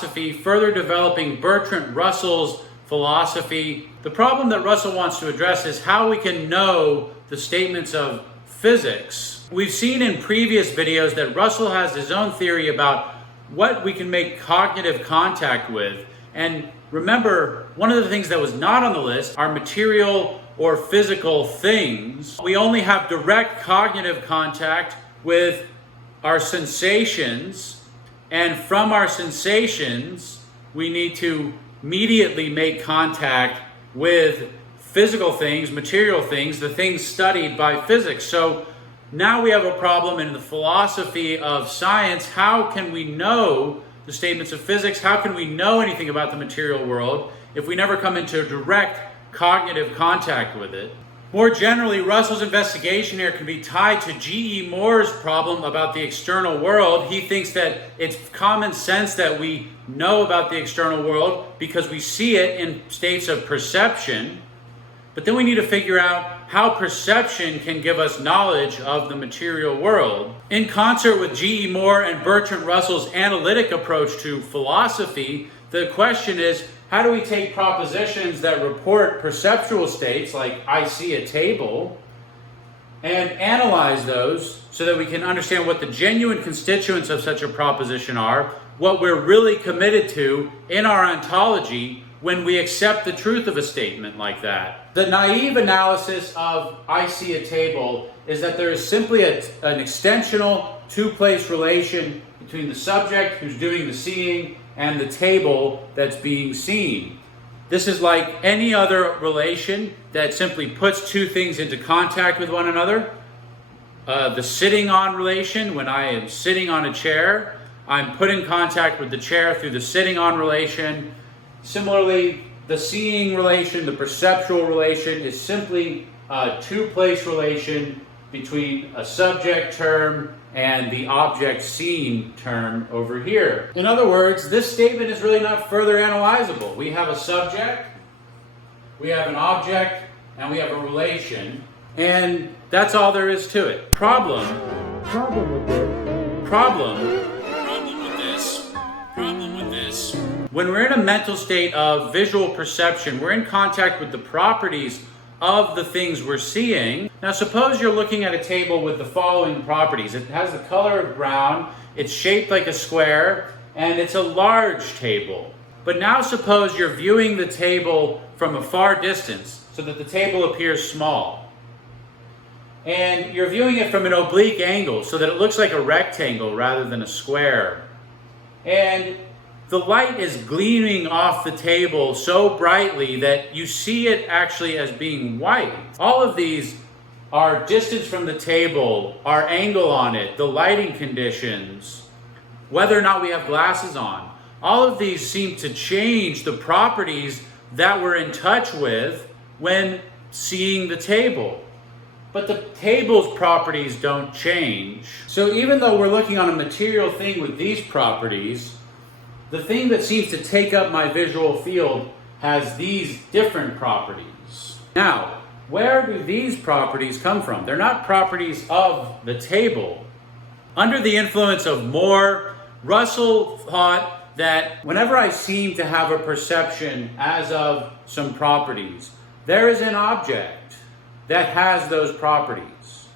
philosophy, further developing Bertrand Russell's philosophy. The problem that Russell wants to address is how we can know the statements of physics. We've seen in previous videos that Russell has his own theory about what we can make cognitive contact with. And remember, one of the things that was not on the list are material or physical things. We only have direct cognitive contact with our sensations, and from our sensations, we need to immediately make contact with physical things, material things, the things studied by physics. So now we have a problem in the philosophy of science. How can we know the statements of physics? How can we know anything about the material world if we never come into direct cognitive contact with it? More generally, Russell's investigation here can be tied to G.E. Moore's problem about the external world. He thinks that it's common sense that we know about the external world because we see it in states of perception. But then we need to figure out how perception can give us knowledge of the material world. In concert with G.E. Moore and Bertrand Russell's analytic approach to philosophy, the question is, how do we take propositions that report perceptual states, like I see a table, and analyze those so that we can understand what the genuine constituents of such a proposition are, what we're really committed to in our ontology when we accept the truth of a statement like that. The naive analysis of I see a table is that there is simply an extensional two-place relation between the subject who's doing the seeing and the table that's being seen. This is like any other relation that simply puts two things into contact with one another. The sitting on relation, when I am sitting on a chair, I'm put in contact with the chair through the sitting on relation. Similarly, the seeing relation, the perceptual relation, is simply a two-place relation between a subject term and the object seen term over here. In other words, this statement is really not further analyzable. We have a subject, we have an object, and we have a relation, and that's all there is to it. Problem with this. When we're in a mental state of visual perception, we're in contact with the properties of the things we're seeing. Now suppose you're looking at a table with the following properties. It has the color of brown, it's shaped like a square, and it's a large table. But now suppose you're viewing the table from a far distance so that the table appears small. And you're viewing it from an oblique angle so that it looks like a rectangle rather than a square. And the light is gleaming off the table so brightly that you see it actually as being white. All of these are distance from the table, our angle on it, the lighting conditions, whether or not we have glasses on. All of these seem to change the properties that we're in touch with when seeing the table. But the table's properties don't change. So even though we're looking on a material thing with these properties, the thing that seems to take up my visual field has these different properties. Now, where do these properties come from? They're not properties of the table. Under the influence of Moore, Russell thought that whenever I seem to have a perception as of some properties, there is an object that has those properties.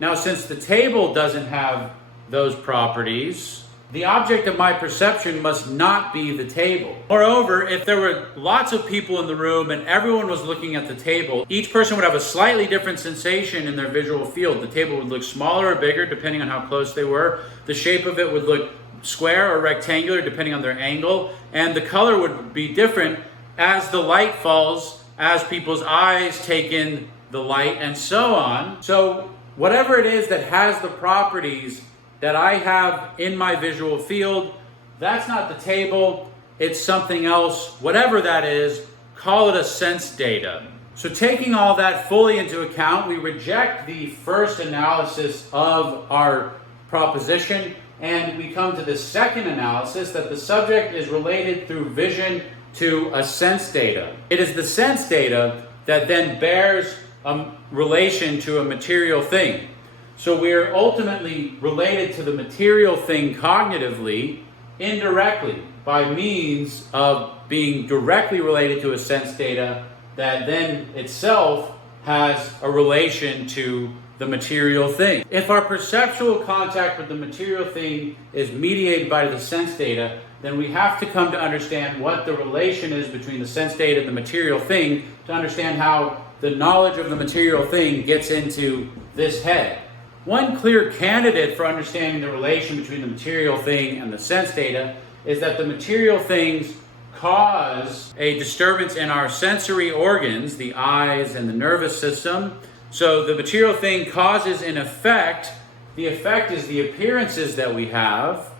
Now, since the table doesn't have those properties, the object of my perception must not be the table. Moreover, if there were lots of people in the room and everyone was looking at the table, each person would have a slightly different sensation in their visual field. The table would look smaller or bigger depending on how close they were. The shape of it would look square or rectangular depending on their angle. And the color would be different as the light falls, as people's eyes take in the light, and so on. So whatever it is that has the properties that I have in my visual field, that's not the table, it's something else. Whatever that is, call it a sense data. So taking all that fully into account, we reject the first analysis of our proposition, and we come to the second analysis that the subject is related through vision to a sense data. It is the sense data that then bears a relation to a material thing. So we're ultimately related to the material thing cognitively, indirectly. by means of being directly related to a sense data that then itself has a relation to the material thing. If our perceptual contact with the material thing is mediated by the sense data, then we have to come to understand what the relation is between the sense data and the material thing to understand how the knowledge of the material thing gets into this head. One clear candidate for understanding the relation between the material thing and the sense data is that the material things cause a disturbance in our sensory organs, the eyes and the nervous system. So the material thing causes an effect. The effect is the appearances that we have.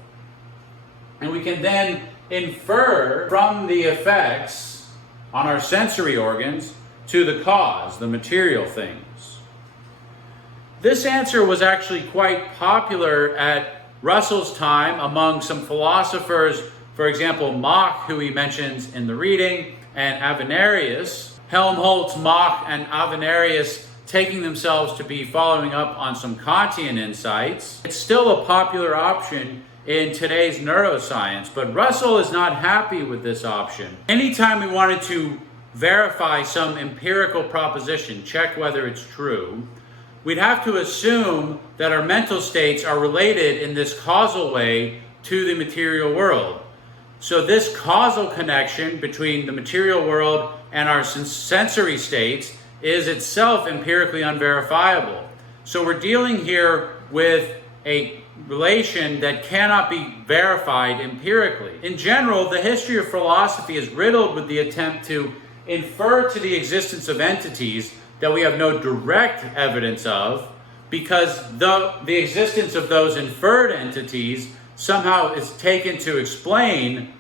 And we can then infer from the effects on our sensory organs to the cause, the material things. This answer was actually quite popular at Russell's time among some philosophers, for example, Mach, who he mentions in the reading, and Avenarius. Helmholtz, Mach, and Avenarius taking themselves to be following up on some Kantian insights. It's still a popular option in today's neuroscience, but Russell is not happy with this option. Anytime we wanted to verify some empirical proposition, check whether it's true, we'd have to assume that our mental states are related in this causal way to the material world. So this causal connection between the material world and our sensory states is itself empirically unverifiable. So we're dealing here with a relation that cannot be verified empirically. In general, the history of philosophy is riddled with the attempt to infer to the existence of entities that we have no direct evidence of, because the existence of those inferred entities somehow is taken to explain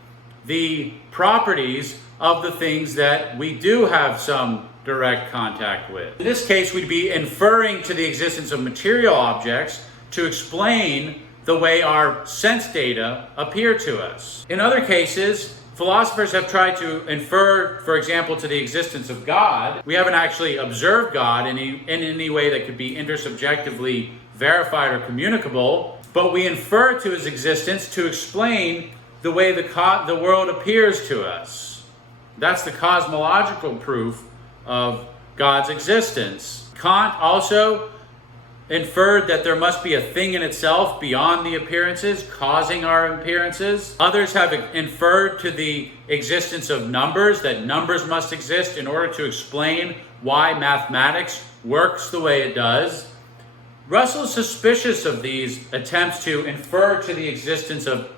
the properties of the things that we do have some direct contact with. In this case, we'd be inferring to the existence of material objects to explain the way our sense data appear to us. In other cases, philosophers have tried to infer, for example, to the existence of God. We haven't actually observed God in any way that could be intersubjectively verified or communicable, but we infer to his existence to explain the way the world appears to us. That's the cosmological proof of God's existence. Kant also inferred that there must be a thing in itself beyond the appearances, causing our appearances. Others have inferred to the existence of numbers, that numbers must exist in order to explain why mathematics works the way it does. Russell's suspicious of these attempts to infer to the existence of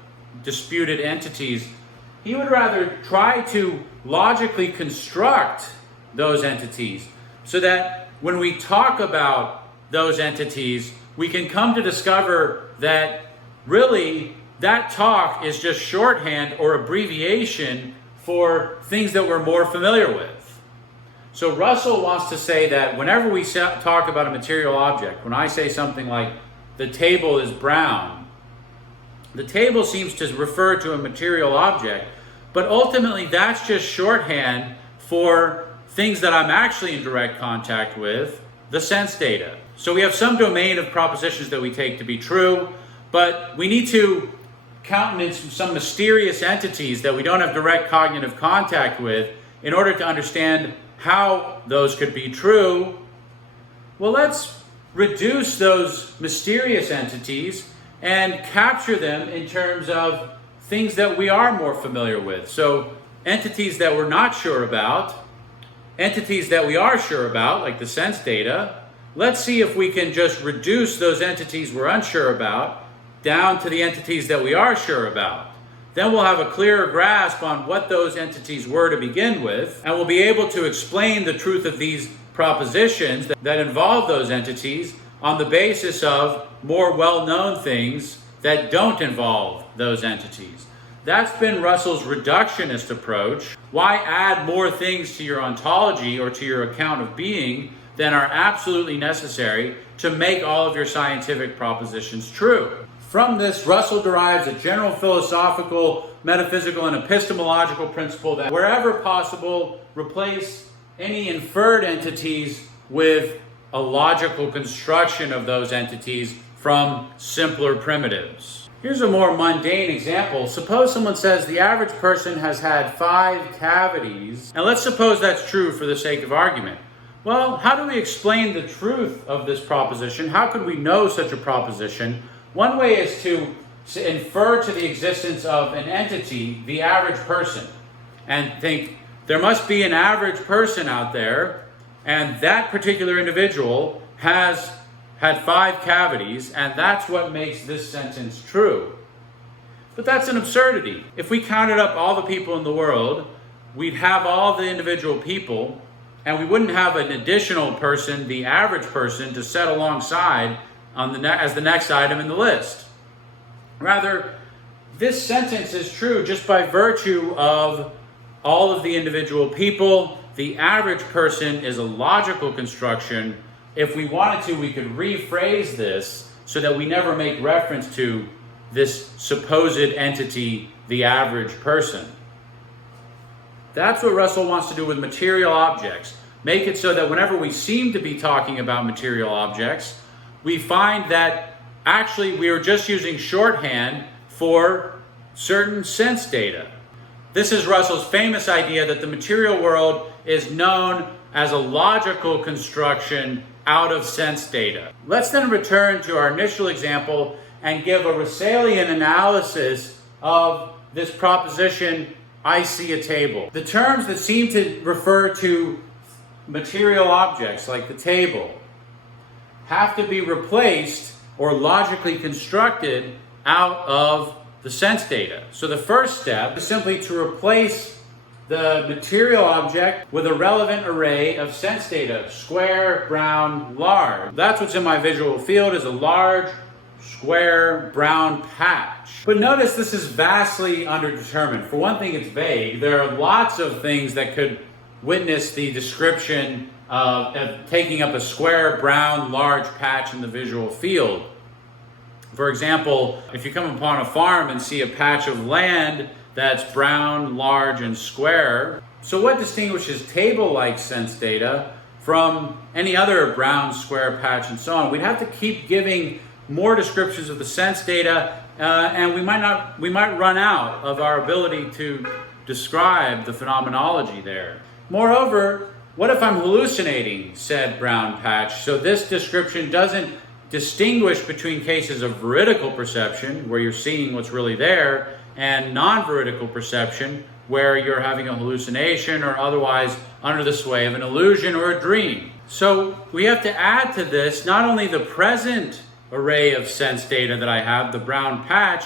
disputed entities. He would rather try to logically construct those entities so that when we talk about those entities, we can come to discover that really that talk is just shorthand or abbreviation for things that we're more familiar with. So Russell wants to say that whenever we talk about a material object, when I say something like the table is brown, the table seems to refer to a material object, but ultimately that's just shorthand for things that I'm actually in direct contact with, the sense data. So we have some domain of propositions that we take to be true, but we need to countenance some mysterious entities that we don't have direct cognitive contact with in order to understand how those could be true. Well, let's reduce those mysterious entities and capture them in terms of things that we are more familiar with. So entities that we're not sure about, entities that we are sure about, like the sense data. Let's see if we can just reduce those entities we're unsure about down to the entities that we are sure about. Then we'll have a clearer grasp on what those entities were to begin with, and we'll be able to explain the truth of these propositions that involve those entities on the basis of more well-known things that don't involve those entities. That's been Russell's reductionist approach. Why add more things to your ontology or to your account of being than are absolutely necessary to make all of your scientific propositions true? From this, Russell derives a general philosophical, metaphysical, and epistemological principle that wherever possible, replace any inferred entities with a logical construction of those entities from simpler primitives. Here's a more mundane example. Suppose someone says the average person has had 5 cavities, and let's suppose that's true for the sake of argument. Well, how do we explain the truth of this proposition? How could we know such a proposition? One way is to infer to the existence of an entity, the average person, and think there must be an average person out there, and that particular individual has had 5 cavities, and that's what makes this sentence true. But that's an absurdity. If we counted up all the people in the world, we'd have all the individual people, and we wouldn't have an additional person, the average person, to set alongside as the next item in the list. Rather, this sentence is true just by virtue of all of the individual people. The average person is a logical construction. If we wanted to, we could rephrase this so that we never make reference to this supposed entity, the average person. That's what Russell wants to do with material objects. Make it so that whenever we seem to be talking about material objects, we find that actually we are just using shorthand for certain sense data. This is Russell's famous idea that the material world is known as a logical construction out of sense data. Let's then return to our initial example and give a Russellian analysis of this proposition, I see a table. The terms that seem to refer to material objects like the table have to be replaced or logically constructed out of the sense data. So the first step is simply to replace the material object with a relevant array of sense data, square, brown, large. That's what's in my visual field, is a large, square, brown patch. But notice this is vastly underdetermined. For one thing, it's vague. There are lots of things that could witness the description of taking up a square, brown, large patch in the visual field. For example, if you come upon a farm and see a patch of land that's brown, large, and square. So what distinguishes table-like sense data from any other brown, square patch and so on? We'd have to keep giving more descriptions of the sense data, and we might run out of our ability to describe the phenomenology there. Moreover, what if I'm hallucinating said brown patch? So this description doesn't distinguish between cases of veridical perception, where you're seeing what's really there, and non-veridical perception, where you're having a hallucination or otherwise under the sway of an illusion or a dream. So we have to add to this not only the present array of sense data that I have, the brown patch,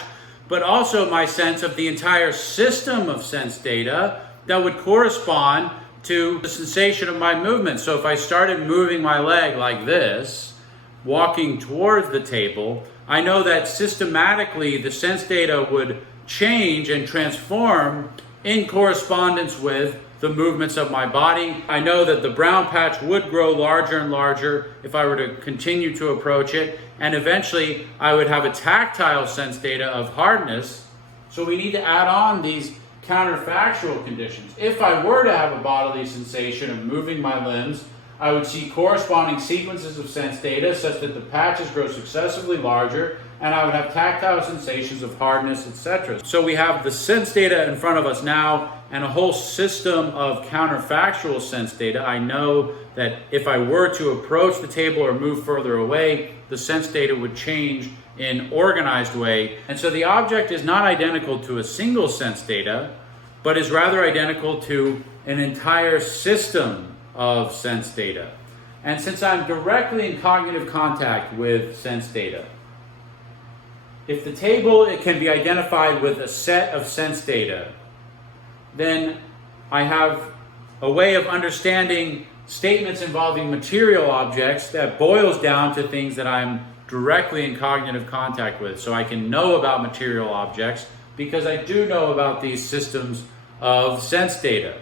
but also my sense of the entire system of sense data that would correspond to the sensation of my movement. So if I started moving my leg like this, walking towards the table, I know that systematically the sense data would change and transform in correspondence with the movements of my body. I know that the brown patch would grow larger and larger if I were to continue to approach it, and eventually I would have a tactile sense data of hardness. So we need to add on these counterfactual conditions. If I were to have a bodily sensation of moving my limbs, I would see corresponding sequences of sense data such that the patches grow successively larger, and I would have tactile sensations of hardness, etc. So we have the sense data in front of us now and a whole system of counterfactual sense data. I know that if I were to approach the table or move further away, the sense data would change in organized way. And so the object is not identical to a single sense data, but is rather identical to an entire system of sense data. And since I'm directly in cognitive contact with sense data, if the table it can be identified with a set of sense data, then I have a way of understanding statements involving material objects that boils down to things that I'm directly in cognitive contact with. So I can know about material objects because I do know about these systems of sense data.